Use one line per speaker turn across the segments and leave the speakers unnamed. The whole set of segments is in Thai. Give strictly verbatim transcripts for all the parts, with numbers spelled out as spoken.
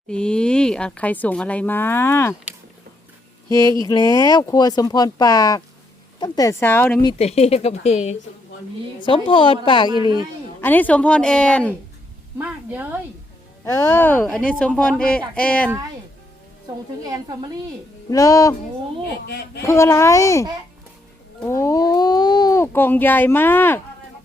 ตีอ่ะใครส่งอะไรมาเฮอีกแล้วครัวสมพรปากตั้งแต่เช้าเนี่ยมีแต่เฮกับเฮสมพรปากอีหลีอันนี้สมพรแอน
มากเย้ย
เอออันนี้สมพรเอแอน
ส่งถึงแอนแฟมิลี่
เลอคืออะไรโอ้กล่องใหญ่มาก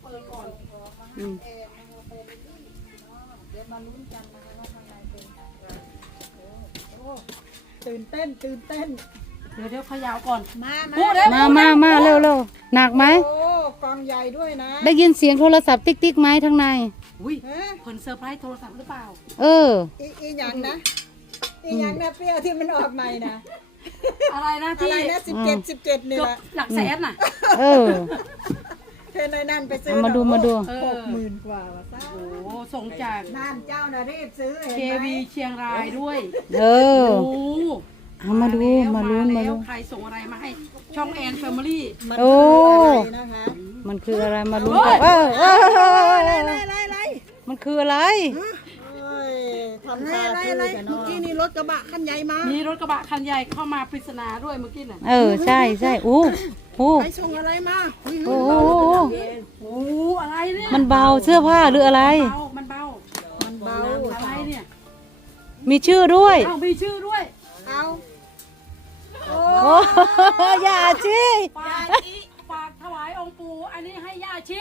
ตื่นเต้นตื่นเต้น
เดี๋ยวเดี๋ยวขยาวก่อน
มา
มามามาเร็วเร็วหนักไหม
โอ้กองใหญ่ด้วยนะ
ได้ยินเสียงโทรศัพท์ติ๊กติ๊กไหมข้างใน
อุ้ยเพิ่นเซอร์ไพรส์โทรศัพท์หรือเปล่า
เออ
อีอีหยังนะอีหยังนะเปรี้ยวที่มันออกใหม่นะ
อะไรนะที่
อะไรนะสิบเจ็ดสิบเจ็ดนี่แหละ
หลักแสนน่ะ
เออ
เธอในนั่นไปซื้อ
มาดูมาดู
หกหมื่นกว่าว่ะซ่า
โอ้ส่งจาก
นั่นเจ้าน่ะรีบซื้อ
เควีเชียงรายด้วย
เออ
โอ้
เอามาดูมาลุ้นมาดู
ใครส่งอะไรมาให้ช่องแอนแฟมิลี่
โอ้
นะคะ
มันคืออะไรมาลุ้นกันเออเอออะไรอะไรอะไรมันคืออะไร
ทำท่าอะไรอะไรเมื่อกี้นี่รถกระบะคันใหญ่มา
มีรถกระบะคันใหญ่เข้ามาปริศนาด้วยเมื่อกี้น่ะ
เออใช่ใช่อู้หู
ใครส่งอะไรมา
โอ้โห
โอ้อะไรเนี่ย
มันเบาเสื้อผ้าหรืออะไร
มันเบา
มันเบา
อะไรเนี่ย
มีชื่อด้วย
เอามีชื่อด้วย
เอา
โอ้ย่าชี
ฝากฝากถวายองค์ปู่อันนี้ให้ย่าชี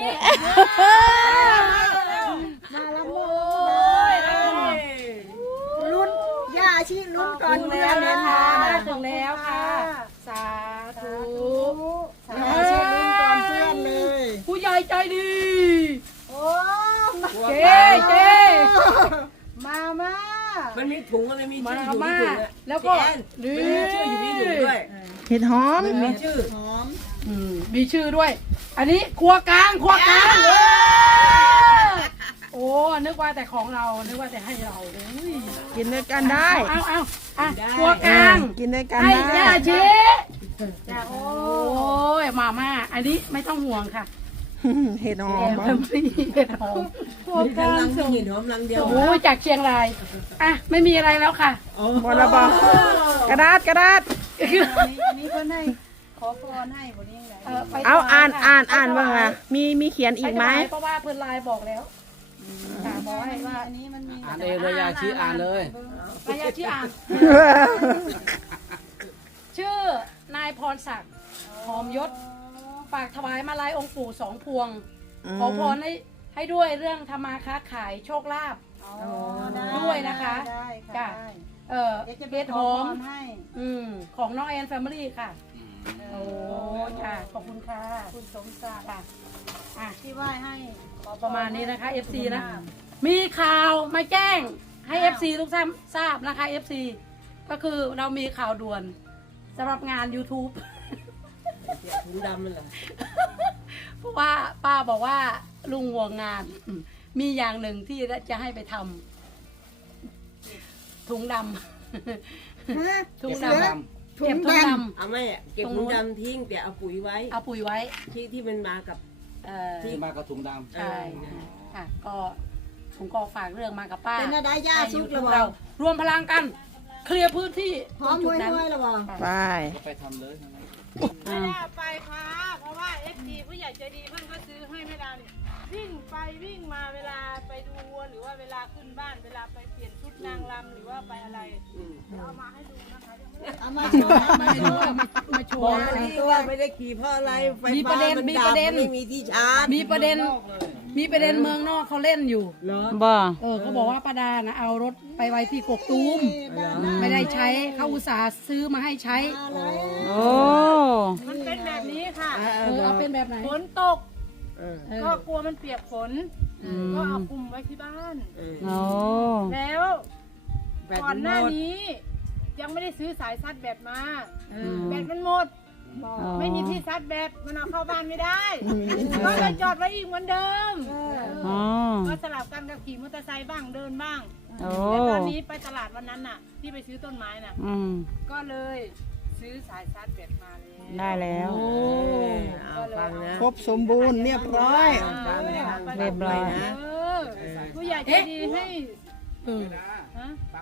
มาละโมลุ้นย่าชีลุ้นก่อนเดือนเลยค่ะ
ถึงแล้วค่ะสาธุ
ย่าชีลุ้นก่อนเพื่อนเลย
ผู้ใหญ่ใจดี
โอ้
เจ๊เจ๊
มามา
มันมีถุงอะไรมีชื่ออยู่
ที่
ถุง
แล้วก็
มีชื่ออยู่ที่ถุงด้วย
เห็ดหอม
มีชื่อ
หอม
มีชื่อด้วยอันนี้ครัวกลางครัวกลางโอ้นึกว่าแต่ของเรานึกว่าแต่ให้เรา
กินด้วยกันได้
เอาเอาอ่ะครัวกลาง
กินด้วยกัน
ให้ย่าชีโอ้ยมาม่าอันนี้ไม่ต้องห่วงค่ะ
เห็ดหอม
เห็ดหอม
ครัวกลางส่งเห็ดหอมลังเดียว
โอ้ยจากเชียงรายอ่ะไม่มีอะไรแล้วค่ะ
บอลบอลกระดาษกระดาษ
อันนี้ก็ให้ขอพรให้บนนี้ไง
เอาอ่านอ่านอ่านบ้างล่ะมีมีเขียนอีกไหม
เพราะว่าเพื่อนไลน์บอกแล้วบอกให้ว่า
อันนี้มันมี
อ่านเองเลยยาชีอ่านเลย
ยาชีอ่านชื่อนายพรศักดิ์หอมยศฝากถวายมาลัยองค์ปู่สองพวงขอพรให้ให้ด้วยเรื่องทำมาค้าขายโชคลาภด้วยนะคะจ้ะเออเฮ็ดหอมอืมของน้องแอนแฟมิลี่ค่ะโอ้จ้ะขอบคุณค่ะ
คุณสมศักดิ์
อ่ะ
ที่ไหว้ให้
ประมาณนี้นะคะ เอฟ ซี นะมีข่าวมาแจ้งให้ เอฟ ซี ทุกท่านทราบนะคะ เอฟ ซี ก็คือเรามีข่าวด่วนสำหรับงาน YouTube
ถุงดำมันเหรอ
เพราะว่าป้าบอกว่าลุงห่วงงานมีอย่างหนึ่งที่จะให้ไปทำถุงดำถุงดำเก็บถุงดำ
เอาไม่เก็บถุงดำทิ้งแต่เอาปุ๋ยไว้
เอาปุ๋ยไว้
ที่ที่มันมากับ
ที่
มากับถุงดำ
ใช่ค่ะก็ผมก็ฝากเรื่องมากับป้า
เป็นอะไรย่าสุด
เรารวมพลังกันเคลียร์พื้นที่
พร้อมห้วยห้วยแล้วบ่
ไปไปทำเลย
ไม่ได้ไปค่ะเพราะว่าเอฟซีผู้ใหญ่ใจดีเพื่อนก็ซื้อให้แม่ดาเนี่ยวิ่งไปวิ่งมาเวลาไปดูวัวหรือว่าเวลาขึ้นบ้านเวลาไปเปลี่ยนชุดนางรำหรือว่าไปอะไรเอามาให้ดูนะคะ
เอามาโชว์
มาให้ดูมาโชว์
ตัวไม่ได้ขี่เพราะอะไร
มีประเด็นมีประเด็น
ไม่มีที่ชาร์จ
มีประเด็นมีประเด็นเมืองนอกเขาเล่นอยู่
บ่
เออเขาบอกว่าป้าดานะเอารถไปไว้ที่กกตูมไม่ได้ใช้เขาอุตส่าห์ซื้อมาให้ใช้
โอ้
มันเป็นแบบนี้ค่ะ
เออเอาเป็นแบบไหน
ฝนตกก็กลัวมันเปียกฝนก็เอาคุมไว้ที่บ้านแล้วก่อนหน้านี้ยังไม่ได้ซื้อสายซัดแบตมาแบตมันหมดไม่มีที่ซัดแบตมันเอาเข้าบ้านไม่ได้ก็เลยจอดไว้อีกเหมือนเดิมก็สลับกันกับขี่มอเตอร์ไซค์บ้างเดินบ้างแต่ตอนนี้ไปตลาดวันนั้นน่ะที่ไปซื้อต้นไม้น่ะก็เลยซื้อสายซัดแบตมาเลย
ได้แล้ว
ครบสมบูรณ์เรียบร้อย
เรียบร้อย
ผู้ใหญ่ใจดีให้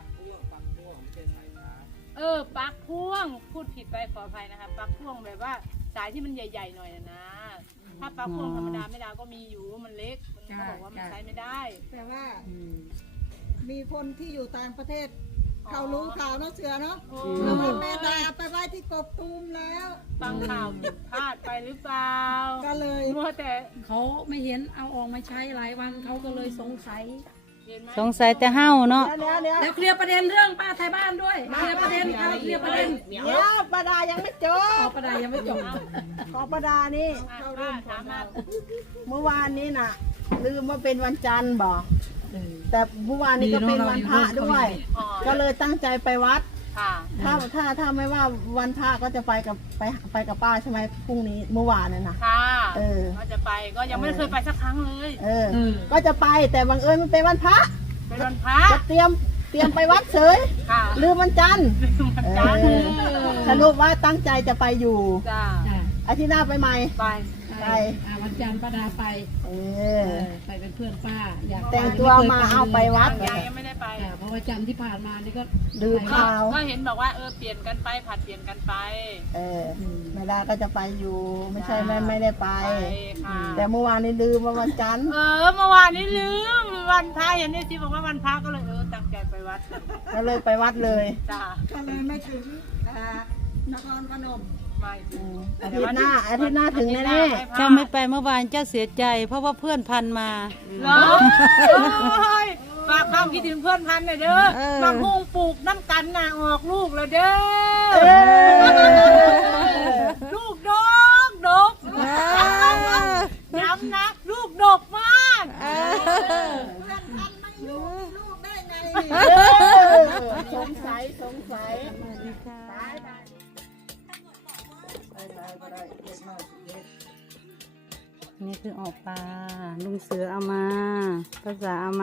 เออปลั๊กพ่วงพูดผิดไปขออภัยนะคะปลั๊กพ่วงแบบว่าสายที่มันใหญ่ๆหน่อยนะนะถ้าปลั๊กพ่วงธรรมดาไม่ดาก็มีอยู่มันเล็กมันเขาบอกว่ามันใช้ไม่ได้
แต่ว่ามีคนที่อยู่ต่างประเทศเขารู้ข่าวเนาะเสือเนาะแล้วว่าแม่ดาไปไว้ที่กบตูมแล้ว
ฟังข่าวผิดพลาดไปหรือเปล่า
ก็เลย
มัวแต่
เขาไม่เห็นเอาออกมาใช้หลายวันเขาก็เลยสงสัย
เห็นไหม
สงสัยแต่เฮ้าเนาะ
เดี๋ยวเดี๋ยว
แล้วเคลียร์ประเด็นเรื่องป้าไทยบ้านด้วยเคลียร์ประเด็นค่ะเคลียร์ประเด็น
เดี๋ยวปาดายังไม่จ
ขอบ ประเด็นยังไม่จบ
ขอปาดานี่
อ่ะ
เข้า
ป้า
ร่วม
ถามมา
เมื่อวานนี้น่ะ ลืมว่าเป็นวันจันทร์บอกแต่เมื่อวานนี้ก็เป็นวันพระด้วย
อ๋อ
ก็เลยตั้งใจไปวัด
ค่ะ
ถ้าถ้าถ้าไม่ว่าวันพระก็จะไปกับไปไปกับป้าใช่ไหมพรุ่งนี้เมื่อวานน่ะนะ
ค่ะ
เออ
ก็จะไปก็ยังไม่เคยไปสักครั้งเลย
เออ ก็จะไปแต่บังเอิญมันเป็นวันพระ
เป็นวันพระ
จะเตรียมเตรียมไปวัดเฉย
ค่ะ
ลืมวันจันทร์
วัน
เอ
จันทร์
อสรุปว่าตั้งใจจะไปอยู่
จ้า
อาทิตย์หน้าไปใหม่
ไป
ไป
อ่าวันจันทร์ป้าดาไป
เอ
เอ
อ
อไปเป็นเพื่อนป้าอยาก
แต่งตัวมาเอาไปวัด
ยายยังไม่ได้ไป
อ่าเพราะว่าจันทร์ที่ผ่านมานี่ก็
ดู
ก็
ข่าว
ก็เห็นบอกว่าเออเปลี่ยนกันไปผัดเปลี่ยนกันไป
เออเวลาก็จะไปอยู่ ไม่ใช่ไม่ไม่ได้ไป
ไปค่ะ
แต่เมื่อวานนี้ลืมว่าวันจันทร์
เออเมื่อวานนี้ลืมวันพระเห็นในที่บอกว่าวันพระก็เลยเออตั้งใจไปวัด
ก็เลยไปวัดเลย
จ้า
ก็เลยไม่ถึงนครพนม
ไม่
อาทิตย์หน้าอาทิตย์หน้าถึงแน่
เจ้าไม่ไปเมื่อวานเจ้าเสียใจ เพราะว่าเพื่อนพันมา
เหรอโอ้ยฝากความคิดถึงเพื่อนพันหน่อยเด้อ
เออ
บางพุงปลูกน้ำกันน่ะออกลูกแล้วเด้อ
เออ
ลูกดกดกย้ำนะลูกดกมาก
สงสัยสงสัย
นี่คือออกปลาลุงเสือเอามาภาษาเอามา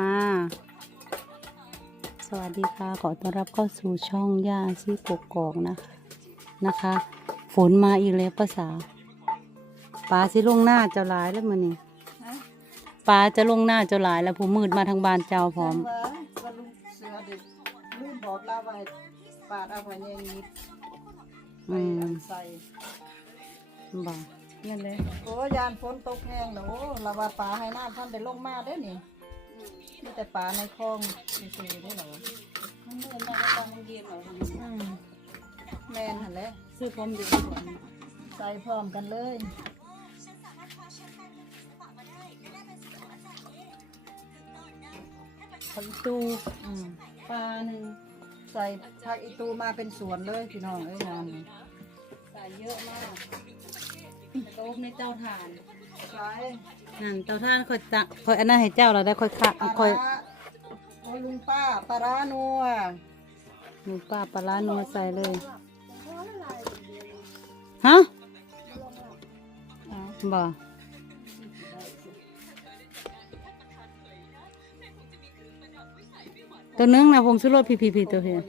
สวัสดีค่ะขอต้อนรับเข้าสู่ช่องย่าซีกกอกนะคะนะคะ ฝนมาอีกแล้วภาษาปลาสิลงหน้าเจ้าหลายแล้วมันนี่ปลาจะลงหน้าเจ้าหลายแล้วผู้มืดมาทางบ้านเจ้าพร้อม
ว่าลุงเสือเด็กลืมบอกเราไว้ปาดเอาไว้ในนี้ไปอันใส่
บ่นั่นเลย
โอ้ยานฝนตกแห้งแล้วโอ้เราว่าปลาให้น้ำท่านได้ลงมาได้อนี่มีแต่ปลาในคลองซื่อๆได้เหรอ
มันเดินมาตอนเย็นเหรอ
อืมแม่นหันแหล้ว
ซื้อพร้อมอยู่
ใส่พร้อมกันเลย
ผักตู
อืมปลาหนึ่งใส่ผักอีตูมาเป็นสวนเลยพี่น้องเอ้ยงานนี้
ใส่เยอะมากโต๊ะในเจ้าถ่าน
ใส่
นั่นเจ้าท่านคอยตักคอยอันนั้นให้เจ้าเราได้คอยคะ
ปลา
คอย
ร้าโอ้ลุงป้าปลาร้านัว
หนูป้าปลาร้านัวใส่เลยฮะบ่ตัวนึงนะผมซื้อรถพีพีพีตัวเฮีย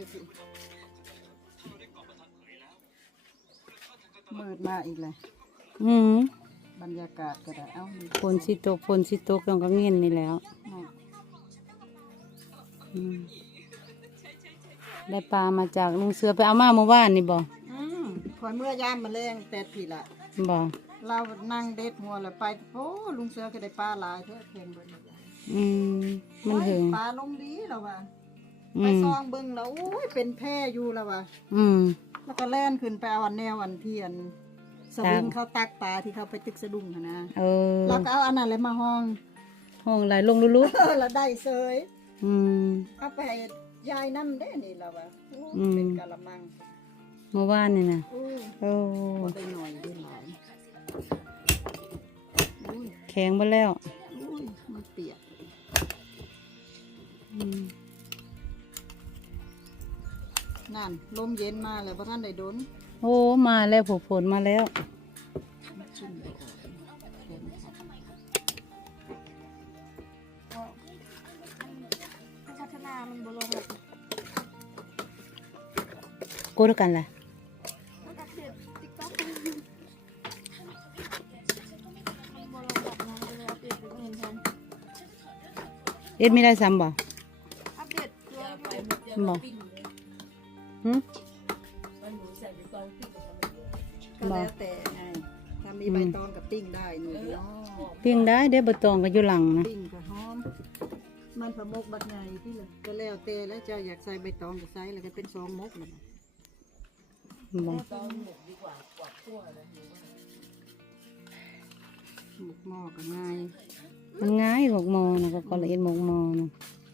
มืดมาอีกเลย
อืม
บรรยากาศก็ได้เอ้ามี
ฝนสิตกฝนสิตกต้องก็เงียนนี่แล้ว
เนาะ
อืมได้ปลามาจากลุงเสือไปเอามาเมื่อวานนี่บ่
อืมคอยเมื่อยามมาแรงแต่ผีละ
บ่
เรานั่งเด็ดหัวแล้วไปโอ้ลุงเสือก็ได้ปลาหลายเท่าเพียงเบิ่ง
อืมมันถึง
ปลาลงดีแล้วว่ะ
อื
ไป
ม
ซองเบิ่งแล้วอุ้ยเป็นแพร่อยู่แล้วว่ะ
อืม
แล้วก็แล่นขึ้นไปเอาอันแนวอันเทียนสวิงเขาตักปลาที่เขาไปตึกสะดุ้งหั่นนะ
เออ
แล้วก็เอาอันนั้นเลยมาห้อง
ห้องไหลลงลุลุ
เออแล้วได้เสย
อืม
เอาไปให้ยายน้ำได้นี่แล้วว่ะโอ้
อืม
เป็นกะละมัง
เมื่อวานนี่นะ
อู้
โอ้
บ่ได้หน่อยได้หลายอุ้ย
แข็งไปแล้ว
อุ้ยมันเปียก
อืม
นั่นลมเย็นมาแล้วพระท่านได้โดน
โอ้มาแล้วผฝนมาแล้ว
ชุ่มไปก่อนเย็นครับ
พัฒนามันบลง
กูด้วยกันแหละเอ็ดไม่ได้ซ้ำบ่
อัปเดต
บ่หึ
ก็แล้วแต่ไงถ้ามีใบตองกับปิ้งได้นี่เนาะ
ปิ้งได้เด้อบ่ตองก็อยู่หลังนะ
ปิ้งกับหอมมันผมกบักใหญ่ที่เลยก็แล้วแต่แล้วเจ้าอยากใส่ใบตองก็ใส่แล้วก็เป็นซองมกเลย
บ่
หมกหม้อก็ง่าย
มันง่ายหมกหมอนะก็ก็ละเอียดหมกหมอนะ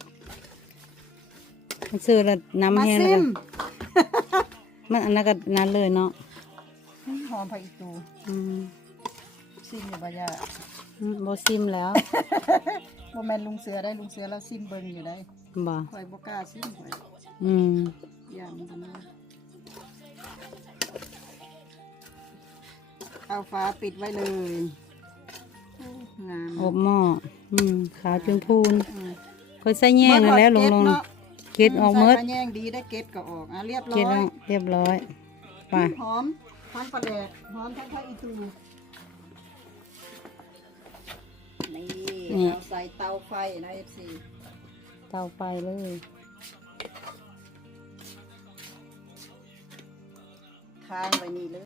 มันซื้อแล้วน้ำ
มา
แห้ง
ซิ
แล้ว
ม
ก็มันอันนั้นก็นั้นเลยเนาะ
หอมผักอีตู
อืม
ซิมอยู่บ่ยา
อืมบ่ซิมแล้ว
บ่แม่นลุงเสือได้ลุงเสือเราซิมเบิ่งอยู่ได้
บ่
ข่อยบ่กล้าซิมข่อย
อืม
ย่านมันก็มาเอาฟ้าปิดไว้เลยงาม
อบหม้ออืมขาวจนพูน
อืม
ค่อยใส่แยงนั่นแหล้วลงลงเก็ดออกหมด
ใส่มาแยงดีได้เก็ดก็ออกอ่ะเรียบร้อ
เก็ด
ย
ออกเรียบร้อยไป
หอมทั้งปลาแดกหอมทั้งผักอีตูนี่เราใส่เตาไฟนะ เอฟ ซี
เตาไฟเลย
ค้างไว้นี่เลย